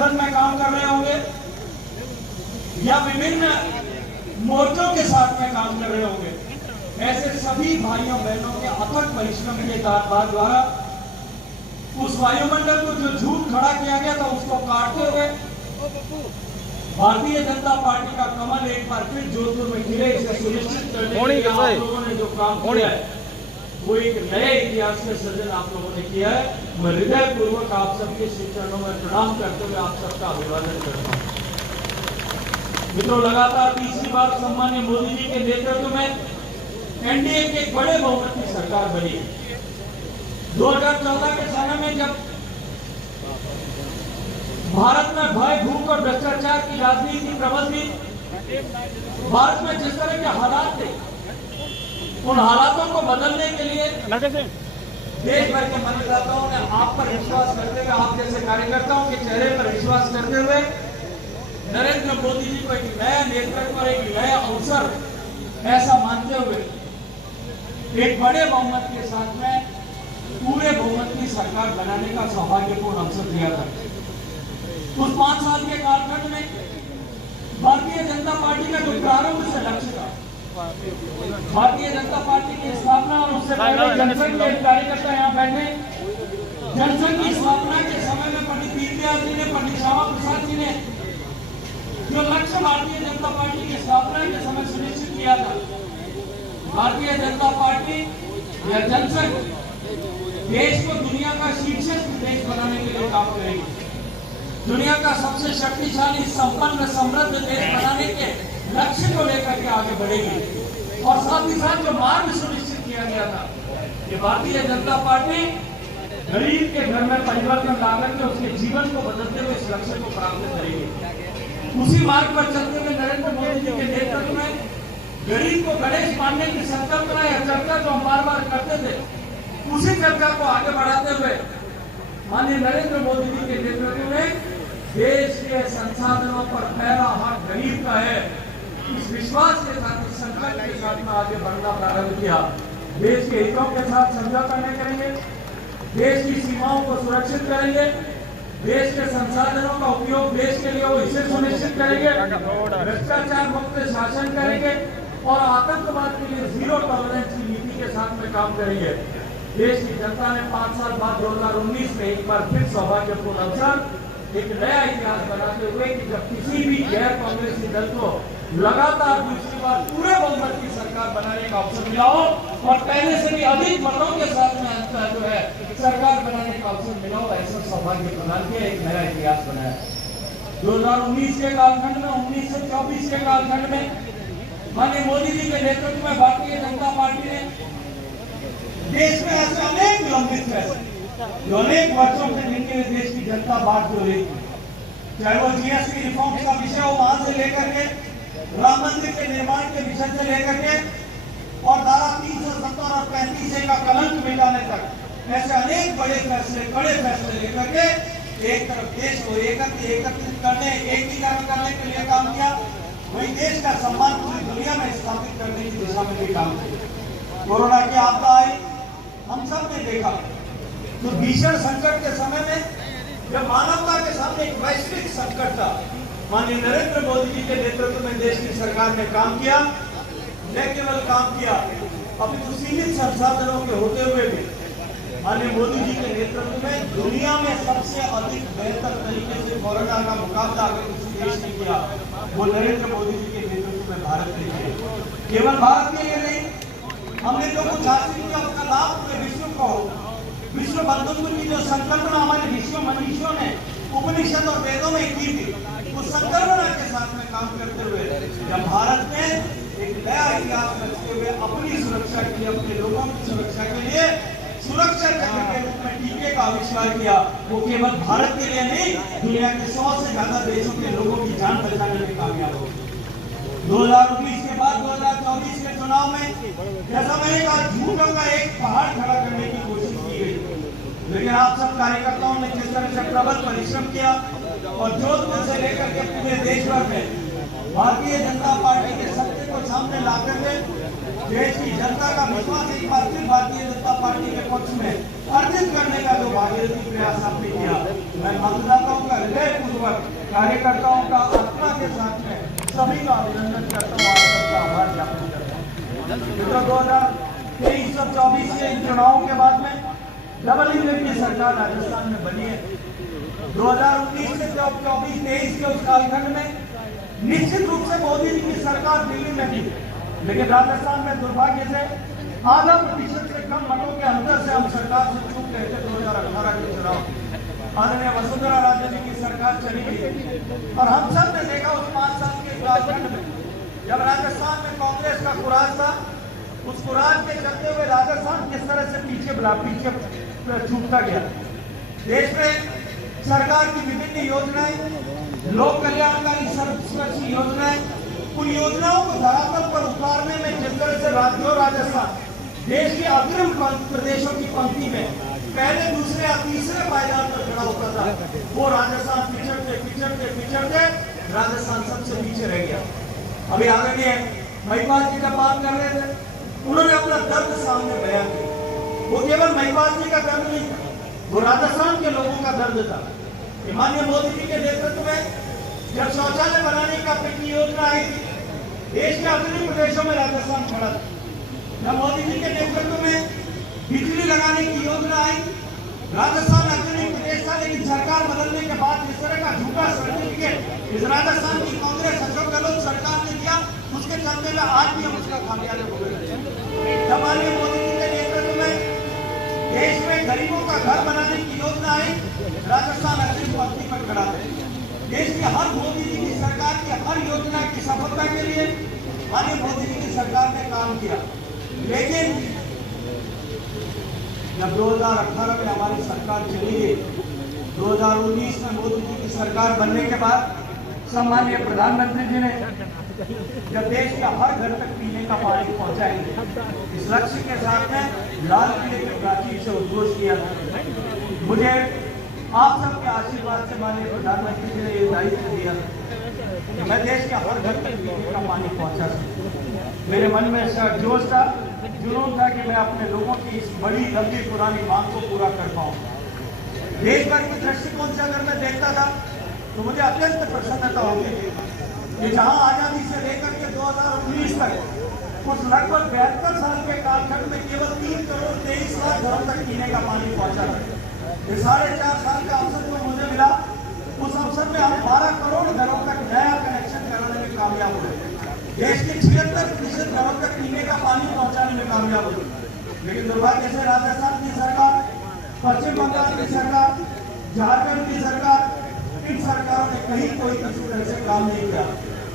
संगठन में काम कर रहे होंगे या विभिन्न मोर्चों के साथ में काम कर रहे होंगे, ऐसे सभी भाइयों बहनों के अथक परिश्रम के द्वारा उस वायुमंडल को जो झूठ खड़ा किया गया था उसको काटते हुए भारतीय जनता पार्टी का कमल एक बार फिर जोधपुर में खिले। इसे सुनिश्चित करने के लिए आप लोगों ने जो काम किया है वो एक नए इतिहास में सृजन आप लोगों ने किया है। मैं हृदय पूर्वक आप सबके श्री चरणों में प्रणाम करते हुए आप सबका अभिवादन करता हूँ। मित्रों, लगातार तीसरी बार सम्माननीय मोदी जी के नेतृत्व में एनडीए की एक बड़े बहुमत की सरकार बनी है। 2014 के समय में जब भारत में भय, भूख और भ्रष्टाचार की राजनीति प्रबल थी, भारत में जिस तरह के हालात थे उन हालातों को बदलने के लिए देश भर के मतदाताओं ने आप पर विश्वास करते हुए, आप जैसे कार्यकर्ताओं के चेहरे पर विश्वास करते हुए नरेंद्र मोदी जी को एक नया नेतृत्व और एक नया अवसर ऐसा मानते हुए एक बड़े बहुमत के साथ में पूरे बहुमत की सरकार बनाने का सौभाग्यपूर्ण अवसर दिया था। उस 5 साल के कालखंड में भारतीय जनता पार्टी का जो प्रारंभ से लक्ष्य था, भारतीय जनता पार्टी की स्थापना और उससे पहले जनसंघ के कार्यकर्ता यहाँ बैठे, जनसंघ की स्थापना के समय में पंडित दीनदयाल जी ने, पंडित श्यामा प्रसाद जी ने जो लक्ष्य भारतीय जनता पार्टी की स्थापना के समय सुनिश्चित किया था, भारतीय जनता पार्टी या जनसंघ देश को दुनिया का शीर्षस्थ देश बनाने के लिए काम करेगी, दुनिया का सबसे शक्तिशाली, संपन्न, समृद्ध देश बनाने के लक्ष्य को लेकर के आगे बढ़ेगी। और साथ ही साथ जो मार्ग सुनिश्चित किया गया था कि भारतीय जनता पार्टी गरीब के घर में परिवर्तन लाकर के उसके जीवन को बदलते हुए इस लक्ष्य को प्राप्त करेगी। उसी मार्ग पर चलते हुए नरेंद्र मोदी जी के नेतृत्व में गरीब को गणेश मानने की संकल्पना या चर्चा जो हम बार बार करते थे, उसी चर्चा को आगे बढ़ाते हुए माननीय नरेंद्र मोदी जी के नेतृत्व में देश के संसाधनों पर पहला हाथ गरीब का है, इस विश्वास के साथ, इस संकल्प के साथ में आगे बढ़ना प्रारंभ किया। देश के हितों के साथ समझौता नहीं करेंगे, देश की सीमाओं को सुरक्षित करेंगे, देश के संसाधनों का उपयोग देश के लिए हो इसे सुनिश्चित करेंगे, भ्रष्टाचार मुक्त शासन करेंगे और आतंकवाद के लिए जीरो टॉलरेंस की नीति के साथ में काम करेंगे। देश की जनता ने 5 साल बाद 2019 में एक बार फिर सौभाग्यपूर्ण अवसर, एक नया इतिहास बनाते हुए कि जब किसी भी गैर कांग्रेसी दल को लगातार दूसरी बार पूरे बहुमत की सरकार बनाने का अवसर मिला हो और पहले से भी अधिक मतों के साथ में जो है सरकार बनाने का अवसर मिला हो, ऐसा सौभाग्य प्रदान किया, एक नया इतिहास बनाया। 2019 के कालखंड में, 19 से 24 के कालखंड में माननीय मोदी जी के नेतृत्व में भारतीय जनता पार्टी ने देश में ऐसे अनेक लंबित फैसले जो अनेक वर्षों से जिनके लिए देश की जनता बात जो रही, चाहे वो जीएसटी रिफॉर्म का विषय हो, वहां से लेकर के राम मंदिर के निर्माण के विषय से लेकर के और धारा 370 और 35A का कलंक मिटाने तक, ऐसे अनेक बड़े फैसले लेकर के एक तरफ देश को एकत्रित करने, एकीकरण करने के लिए काम किया, वही देश का सम्मान पूरी दुनिया में स्थापित करने की दिशा में भी काम किया। कोरोना की आपदा आई, हम सब ने देखा, तो भीषण संकट के समय में जब मानवता के सामने एक वैश्विक संकट था, माननीय नरेंद्र मोदी जी के नेतृत्व में देश की सरकार ने काम किया। न केवल काम किया, अपने सीमित संसाधनों के होते हुए भी माननीय मोदी जी के नेतृत्व में दुनिया में सबसे अधिक बेहतर तरीके से कोरोना का मुकाबला अगर किसी देश ने किया, वो नरेंद्र मोदी जी के नेतृत्व में भारत ने किया। केवल भारत के लिए नहीं, हमने जो कुछ हासिल किया उसका लाभ पूरे विश्व को हो। विश्व बंधुत्व की जो संकल्पना हमारे विश्व मनीषियों ने उपनिषद और वेदों में की थी, उस संकल्पना के साथ में काम करते हुए जब भारत ने एक नया इतिहास रचते हुए अपनी सुरक्षा के लिए, अपने लोगों की सुरक्षा के लिए सुरक्षा चक्र के रूप में टीके का आविष्कार किया, वो केवल भारत के लिए नहीं, दुनिया के 100 से ज्यादा देशों के लोगों की जान बचाने में कामयाब हो। 2019 के बाद 2024 के चुनाव में जैसा मैंने कहा, झूठों का एक पहाड़ खड़ा करने की कोशिश की गई, लेकिन आप सब कार्यकर्ताओं ने जिस तरह से प्रबल परिश्रम किया और जोधपुर से लेकर के पूरे देश भर में भारतीय जनता पार्टी के सत्य को सामने ला करके देश की जनता का विश्वास एक बार फिर भारतीय जनता पार्टी के पक्ष में अर्जित करने का जो भागीरथी प्रयास आपने किया, मैं मतदाताओं का हृदयपूर्वक, कार्यकर्ताओं का आत्मा के साथ में सभी का अभिनंदन करता हूँ, आप सबका आभार ज्ञापन करता हूँ। 2023 और 24 के इन चुनावों के बाद में डबल इंजन की सरकार राजस्थान में बनी है। 2019 से 24-23 के उस कालखंड में निश्चित रूप से मोदी जी की सरकार दिल्ली में थी, लेकिन राजस्थान में दुर्भाग्य से आधा प्रतिशत से कम मतों के अंतर से हम सरकार से चूक गए थे। 2018 के चुनाव आदरणीय वसुंधरा राजे जी की सरकार चली गई और हम सब ने देखा उस 5 साल के कालखंड में जब राजस्थान में कांग्रेस का कुराज था, उस कुराज के चलते हुए राजस्थान किस तरह से पीछे छूटता गया। देश में सरकार की विभिन्न योजनाएं, लोक कल्याणकारी सर्वस्पर्शी योजनाएं, उन योजनाओं को धरातल पर उतारने में जिस तरह से राज्यों राजस्थान देश के अग्रिम प्रदेशों की पंक्ति में पहले, दूसरे या तीसरे पायदान पर खड़ा होता था, वो राजस्थान पिछड़ते राजस्थान सबसे पीछे रह गया। अभी आदरणीय महिपाल जी जब बात कर रहे थे, उन्होंने अपना दर्द सामने बयान किया। वो केवल महिपाल जी का दर्द नहीं था, वो राजस्थान के लोगों का दर्द था। माननीय मोदी जी के नेतृत्व में जब शौचालय बनाने का की योजना आई थी, देश के अग्रणी प्रदेशों में राजस्थान खड़ा था। जब मोदी जी के नेतृत्व में बिजली लगाने की योजना आई, राजस्थान अग्रणी प्रदेश था, लेकिन सरकार बदलने के बाद इस तरह का झूठा सर्टिफिकेट इस राजस्थान की कांग्रेस अशोक गहलोत सरकार ने दिया, उसके चलते में आज भी हम उसका खामियाजा भुगत रहे हैं। जब माननीय मोदी जी के नेतृत्व में देश में गरीबों का घर बनाने की योजना आई, राजस्थान अग्रिम पंक्ति पर खड़ा है। देश की हर मोदी जी की सरकार की हर योजना की सफलता के लिए माननीय मोदी जी की सरकार ने काम किया। लेकिन जब 2018 में हमारी सरकार चली गई, 2019 में मोदी जी की सरकार बनने के बाद सम्माननीय प्रधानमंत्री जी ने जब देश के हर घर तक पीने का पानी पहुंचाएंगे, इस लक्ष्य के साथ में लाल किले के प्राचीर से उद्घोष किया। मुझे आप सबके आशीर्वाद से माननीय प्रधानमंत्री जी ने ये दायित्व दिया कि मैं देश के हर घर तक पीने का पानी पहुंचा सकूं। मेरे मन में ऐसा जोश था, जुनून था कि मैं अपने लोगों की इस बड़ी लंबी पुरानी मांग को पूरा कर पाऊं। देश भर के दृष्टिकोण से अगर मैं देखता था तो मुझे अत्यंत प्रसन्नता होती थी कि जहां आजादी से लेकर के 2019 तक उस लगभग 72 साल के कालखंड में केवल 3 करोड़ 23 लाख घरों तक पीने का पानी पहुंचा था। ये 4.5 साल का अवसर जो मुझे मिला, उस अवसर में हम 12 करोड़ घरों तक नया कनेक्शन कराने में कामयाब हुए। देश के 76% घरों तक पीने का पानी पहुंचाने में कामयाब हुए। लेकिन दुर्भाग्य से राजस्थान की सरकार, पश्चिम बंगाल की सरकार, झारखंड की सरकार, इन सरकारों ने कहीं कोई किसी तरह से काम नहीं किया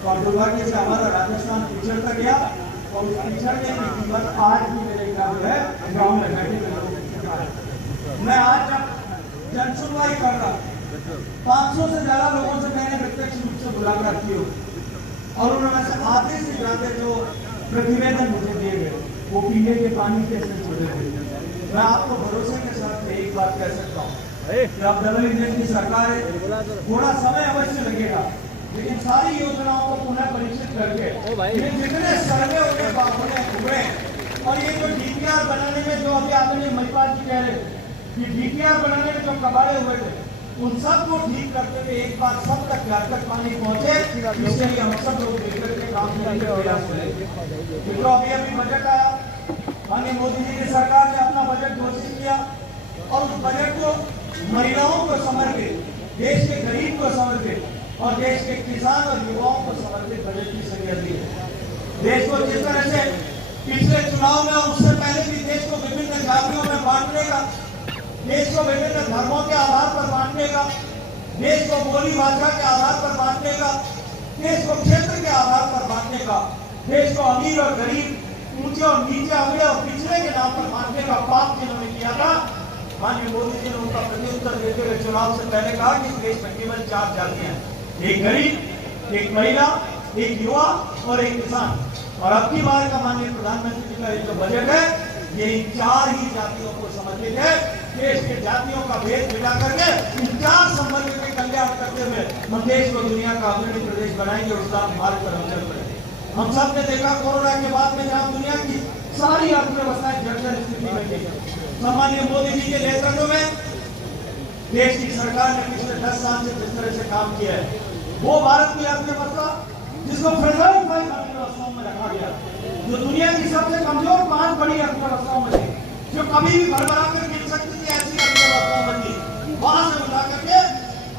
और दुर्भाग्य से हमारा राजस्थान पिछड़ता गया और उस पिछड़ने की कीमत आज भी मेरे ख्याल है गाँव में बैठे। मैं आज जब जन सुनवाई कर रहा, 500 से ज्यादा लोगों से मैंने प्रत्यक्ष रूप से मुलाकात की और उन्होंने से आधे से ज्यादा जो प्रतिवेदन मुझे दिए गए वो पीने के पानी कैसे छोड़े गए। मैं आपको भरोसे के साथ एक बात कह सकता हूँ कि अब डबल इंजन की सरकार है, थोड़ा समय अवश्य लगेगा, लेकिन सारी योजनाओं को पुनः परीक्षित करके ये जितने सर्वे हुए और ये जो डीपीआर बनाने में जो अभी आदरणीय महिपाल जी कह रहे थे, ये डीपीआर बनाने में जो कबाड़े हुए थे, उन सब को ठीक करते हुए एक बार सब तक घर तक पानी पहुंचे, इसके लिए हम सब लोग मिलकर के काम करने का प्रयास करेंगे। मित्रों, अभी बजट आया, माननीय मोदी जी की सरकार ने अपना बजट घोषित किया और उस बजट को महिलाओं को समर्पित, देश के गरीब को समर्पित और देश के किसान और युवाओं को समर्पित बजट की संज्ञा दी है। देश को जिस तरह से पिछले चुनाव में और उससे पहले भी देश को विभिन्न जातियों में बांटने का, देश को विभिन्न धर्मों के आधार पर बांटने का, देश को बोली भाषा के आधार पर बांटने का, देश को क्षेत्र के आधार पर बांटने का, देश को अमीर और गरीब, ऊंचे और नीचे, अगले और पिछड़े के नाम पर बांटने का पाप जिन्होंने किया था, माननीय मोदी जी ने उनका प्रत्युत्तर देते हुए चुनाव से पहले कहा कि देश में केवल 4 जातियां, एक गरीब, एक महिला, एक युवा और एक किसान। और अब की बार का माननीय प्रधानमंत्री जी का जो बजट है, ये इन 4 ही जातियों को समर्पित है। देश के जातियों का भेद मिटा करके इन 4 संबंध के कल्याण करते हुए हम देश को दुनिया का अग्रणी प्रदेश बनाएंगे और उसका मार्ग पर हम चल रहे हैं। हम सब ने देखा कोरोना के बाद में जहाँ दुनिया की सारी अर्थव्यवस्थाएं जर्जर स्थिति में थी। सम्मानीय मोदी जी के नेतृत्व में देश की सरकार ने पिछले 10 साल से जिस तरह से काम किया है, वो भारत की अर्थव्यवस्था जिसको फ्रेजाइल 5 अर्थव्यवस्थाओं में रखा गया, जो दुनिया की सबसे कमजोर 5 बड़ी अर्थव्यवस्थाओं में थी, जो कभी भी भरभरा कर गिर सकती थी, ऐसी अर्थव्यवस्थाओं में थी, वहां से उठा करके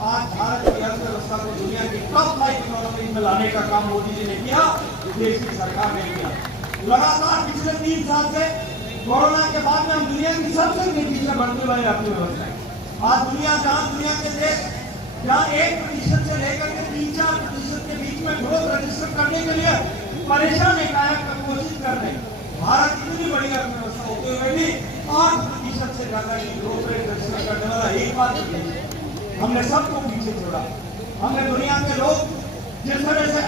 आज भारत की अर्थव्यवस्था को दुनिया की टॉप 5 इकोनॉमी में लाने का काम मोदी जी ने किया, देश की सरकार ने किया। लगातार पिछले 3 साल से कोरोना के बाद में हम दुनिया की सबसे तेजी से बढ़ने वाली अर्थव्यवस्था है। आज दुनिया के देश जहाँ 1% से लेकर के 3-4% के बीच में ग्रोथ रजिस्टर करने के लिए परेशान कोशिश कर रहे हैं, भारत इतनी बड़ी अर्थव्यवस्था होते हुए भी 8% से ज्यादा की ग्रोथ रेट रजिस्टर करने वाला एकमात्र देश है। हमने सबको पीछे छोड़ा। हमने दुनिया के लोग जिस तरह से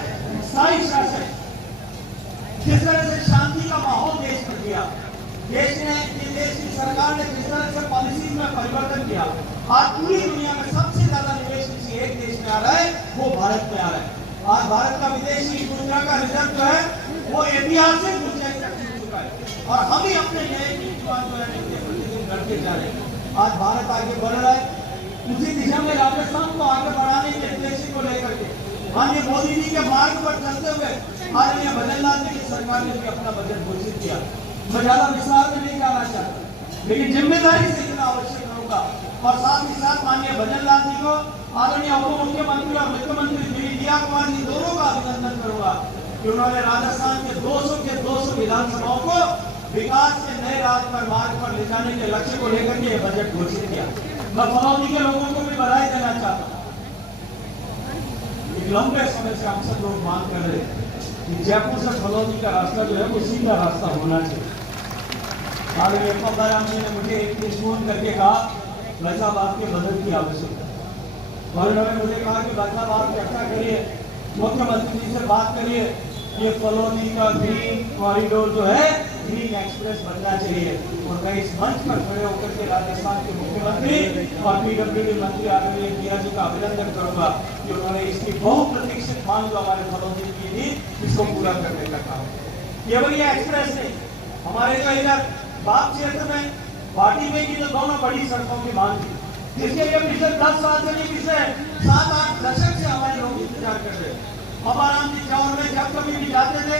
स्थायी शासन, जिस तरह से शांति का माहौल देश में दिया, देश की सरकार ने जिस तरह से पॉलिसी में परिवर्तन किया, आज पूरी दुनिया में सबसे ज्यादा निवेश किसी एक देश में आ रहा है, वो भारत में आ रहा है। आज भारत का विदेशी मुद्रा का रिजर्व जो है वो ऐतिहासिक ऊंचाई तक पहुंच चुका है और हम ही अपने नए नीतिवान जो है प्रतिदिन बढ़ते जा रहे हैं। आज भारत आगे बढ़ रहा है, उसी दिशा में राजस्थान को आगे बढ़ाने के उद्देश्य को लेकर के माननीय मोदी जी के मार्ग पर चलते हुए माननीय भजन लाल जी की सरकार ने भी अपना बजट घोषित किया। मैं ज्यादा विस्तार में नहीं जाना चाहता, लेकिन जिम्मेदारी से इतना आवश्यक रहूंगा और साथ ही साथ माननीय भजन लाल जी को, आदरणीय उप मुख्यमंत्री और वित्त मंत्री दिया कुमार जी दोनों का अभिनंदन करूंगा कि उन्होंने राजस्थान के 200 विधानसभाओं को विकास के नए मार्ग पर ले जाने के लक्ष्य को लेकर के बजट घोषित किया। मैं फलौदी के लोगों को भी बधाई देना चाहता हूँ। एक लंबे समय से हम सब लोग मांग कर रहे हैं कि जयपुर से फलौदी का रास्ता जो है वो सीधा रास्ता होना चाहिए। आदरणीय पब्बाराम जी ने मुझे एक दिन फोन करके कहा फैजाबाद के बजट की आवश्यकता है और उन्होंने मुझे कहा कि फैजाबाद चर्चा करिए, मुख्यमंत्री जी से बात करिए, ये फलौदी का ग्रीन कॉरिडोर जो है ग्रीन एक्सप्रेस बनना चाहिए। और मैं इस मंच पर खड़े होकर के राजस्थान के मुख्यमंत्री और पीडब्ल्यूडी मंत्री आदरणीय दिया जी का अभिनंदन करूंगा कि उन्होंने इसकी बहुप्रतीक्षित मांग जो हमारे फलौदी की थी इसको पूरा करने का काम। केवल ये एक्सप्रेस नहीं, हमारे जो इधर बाग क्षेत्र में पार्टी में की जो दोनों बड़ी सड़कों की मांग थी, जिसके लिए पिछले 10 साल से नहीं, पिछले 7-8 दशक से हमारे लोग इंतजार कर रहे हैं। पब्बाराम जी चौर में जब कभी भी जाते थे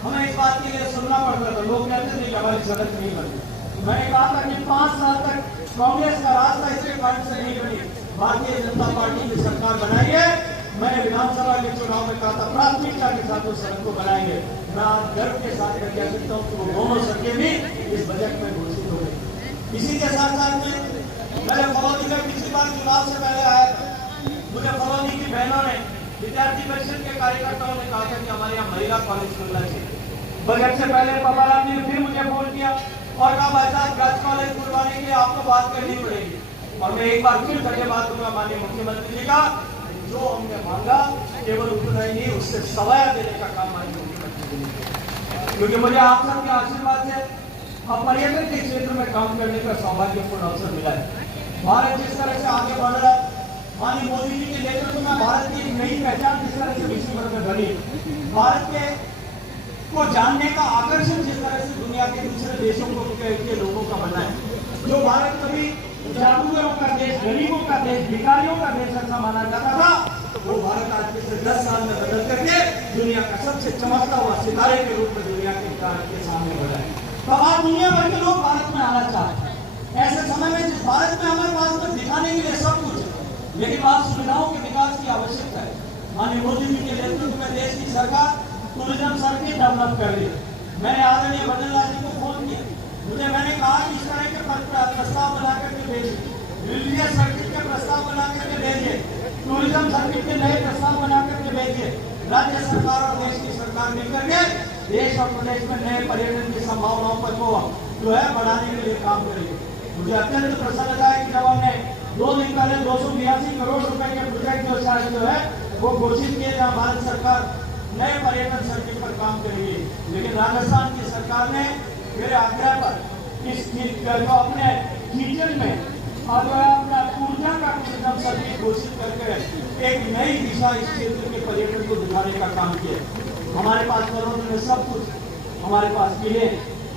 हमें इस बात के लिए सुनना पड़ता था, लोग कहते थे कि हमारी सड़क नहीं बनी। मैंने कहा था कि 5 साल तक कांग्रेस का रास्ता इसके कारण से नहीं बनी, भारतीय जनता पार्टी की सरकार बनाएंगे। मैंने विधानसभा के चुनाव में कहा था प्राथमिकता के साथ उस सड़क को बनाएंगे। मैं आज गर्व के साथ कह सकता हूँ कि वो दोनों सड़कें भी इस बजट में घोषित हो गई। इसी के साथ साथ में मैंने फलौदी में पिछली बार चुनाव से पहले आया था, मुझे फलौदी की बहनों ने, विद्यार्थी परिषद के कार्यकर्ताओं ने कहा था कि हमारे यहाँ महिला कॉलेज खुलना चाहिए। बजट से पहले पब्बाराम जी ने फिर मुझे फोन किया और कहा भाई साहब गर्ल्स कॉलेज खुलवाने के लिए आपको बात करनी पड़ेगी। और मैं एक बार फिर करके बात करूंगा माननीय मुख्यमंत्री जी का, जो हमने मांगा केवल उतना ही नहीं, उससे सवाया देने का काम माननीय मुख्यमंत्री जी ने किया। क्योंकि मुझे आप सबके आशीर्वाद से अब पर्यटन के क्षेत्र में काम करने का सौभाग्यपूर्ण अवसर मिला है। भारत जिस तरह से आगे बढ़ रहा है, माननीय मोदी जी के नेतृत्व में भारत की एक नई पहचान जिस तरह से विश्व भर में बनी, भारत के को जानने का आकर्षण जिस तरह से दुनिया के दूसरे देशों के लोगों का बना है, जो भारत कभी जादूगरों का देश, गरीबों का देश, भिखारियों का देश ऐसा माना जाता था, वो भारत आज पिछले 10 साल में बदल करके दुनिया का सबसे चमकता हुआ सितारे के रूप में दुनिया के सामने बढ़ा है। तो आज दुनिया भर के लोग भारत में आना चाहते हैं। ऐसे समय में जिस भारत में हमारे पास में दिखाने के लिए सब कुछ है, लेकिन वहाँ सुविधाओं के विकास की आवश्यकता है। माननीय मोदी जी के नेतृत्व में देश की सरकार टूरिज्म सर्किट डेवलप कर रही है। मैंने आदरणीय भजन लाल जी को फोन किया, मैंने कहा कि इस तरह के प्रस्ताव बना करके भेजिए, रिलीजियस सर्किट के प्रस्ताव बना करके भेजिए, टूरिज्म सर्किट के नए प्रस्ताव बना करके भेजिए। राज्य सरकार और देश की सरकार मिलकर के देश और प्रदेश में नए पर्यटन की संभावनाओं पर को जो है बढ़ाने के लिए काम करेंगे। मुझे अत्यंत प्रसन्नता है कि जब हमने 2 दिन पहले 282 करोड़ रुपए के प्रोजेक्ट जो है वो घोषित किए, जहाँ भारत सरकार नए पर्यटन सर्किट पर काम करेगी। लेकिन राजस्थान की सरकार ने मेरे आग्रह पर इस जो अपने कीचड़ में और जो है अपना ऊर्जा का टूरिज्म सर्किट घोषित करके एक नई दिशा इस क्षेत्र के पर्यटन को दिखाने का काम किया। हमारे पास फलौदी में सब कुछ, हमारे पास किले,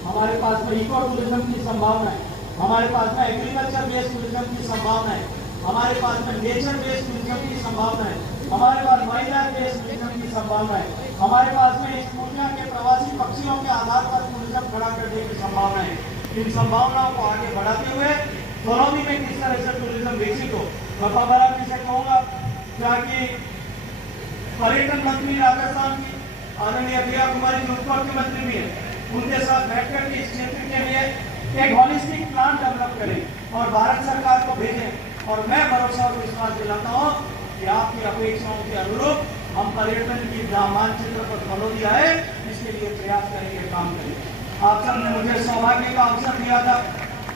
हमारे पास में इको टूरिज्म की संभावना है, हमारे पास में एग्रीकल्चर बेस्ड टूरिज्म की संभावना है, हमारे पास में नेचर बेस्ड टूरिज्म की संभावना है, हमारे पास वाइल्ड लाइफ बेस्ड टूरिज्म की संभावना है, हमारे पास में इस दुनिया के प्रवासी पक्षियों के आधार पर टूरिज्म खड़ा करने की संभावना है। इन संभावनाओं को आगे बढ़ाते हुए फलौदी में किस तरह से टूरिज्म विकसित हो, मैं बाबा जी से कहूँगा ताकि पर्यटन मंत्री राजस्थान की आदरणीय प्रिया कुमारी जो उप मुख्यमंत्री भी है, उनके साथ बैठकर के इस क्षेत्र के लिए एक हॉलिस्टिक प्लान डेवलप करें और भारत सरकार को भेजें। और मैं भरोसा और विश्वास दिलाता हूँ कि आपकी अपेक्षाओं के अनुरूप हम पर्यटन की मानचित्र पर फलौदी आए, इसके लिए प्रयास करेंगे, काम करेंगे। आप सब ने मुझे सौभाग्य का अवसर दिया था,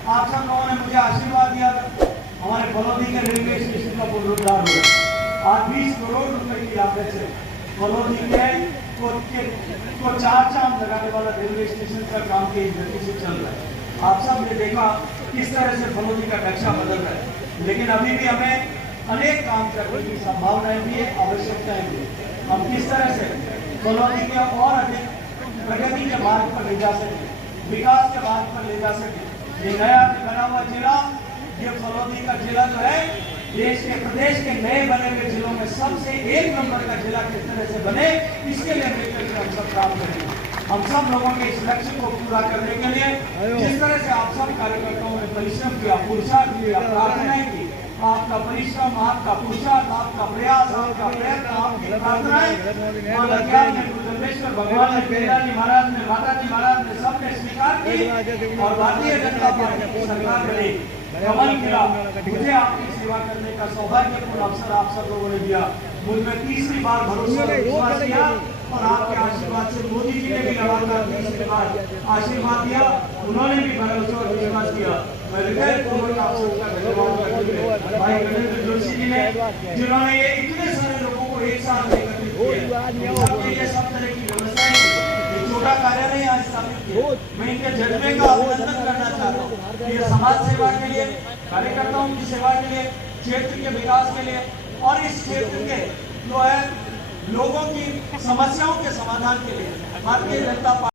आप सब लोगों ने मुझे आशीर्वाद दिया था, हमारे फलौदी के रेलवे स्टेशन का पुनरुद्धार हुआ। आज 20 करोड़ रुपए की लागत से फलौदी को 4 चांद लगाने वाला रेलवे स्टेशन का काम तेज गति से चल रहा है। आप सब ने देखा किस तरह से फलौदी का नक्शा बदल रहा है, लेकिन अभी भी हमें अनेक काम करने की संभावनाएं भी है, आवश्यकताएं भी है। हम किस तरह से फलौदी के और अधिक प्रगति के मार्ग पर ले जा सके, विकास के मार्ग पर ले जा सके। ये नया बना हुआ जिला, ये फलौदी का जिला जो है देश के प्रदेश के नए बने हुए जिलों में सबसे 1 नंबर का जिला किस तरह से बने, इसके लिए मिलकर हम सब काम करेंगे। हम सब लोगों के इस लक्ष्य को पूरा करने के लिए जिस तरह से आप सब कार्यकर्ताओं ने परिश्रम किया, पुरुषार्थ किया, प्रार्थनाएं की, आपका परिश्रम, आपका पुरुषार्थ, आपका प्रयास, आपका प्रयत्न, आपकी प्रार्थनाएं भगवान ने, जी महाराज ने, माता जी महाराज ने सबने स्वीकार की और भारतीय जनता पार्टी की सरकार बनी, कमल खिला। मुझे आपकी सेवा करने का सौभाग्यपूर्ण अवसर आप सब लोगों ने दिया। मुझ में तीसरी बार भरोसा और विश्वास किया और आपके आशीर्वाद से मोदी जी ने भी लगातार तीसरी बार आशीर्वाद दिया, उन्होंने भी भरोसा और विश्वास किया। मैं हृदयपूर्वक आप सबका धन्यवाद करते हुए भाई गणेंद्र जोशी जी ने, जिन्होंने ये इतने सारे लोगों को एक साथ एकत्रित किया, सबके लिए सब तरह की व्यवस्थाएं की, छोटा कार्यालय आज स्थापित किया। मैं इनके जज्बे का अभिनंदन करना चाहता हूँ। ये समाज सेवा के लिए, कार्यकर्ताओं की सेवा के लिए, क्षेत्र के विकास के लिए और इस क्षेत्र के जो है लोगों की समस्याओं के समाधान के लिए भारतीय जनता पार्टी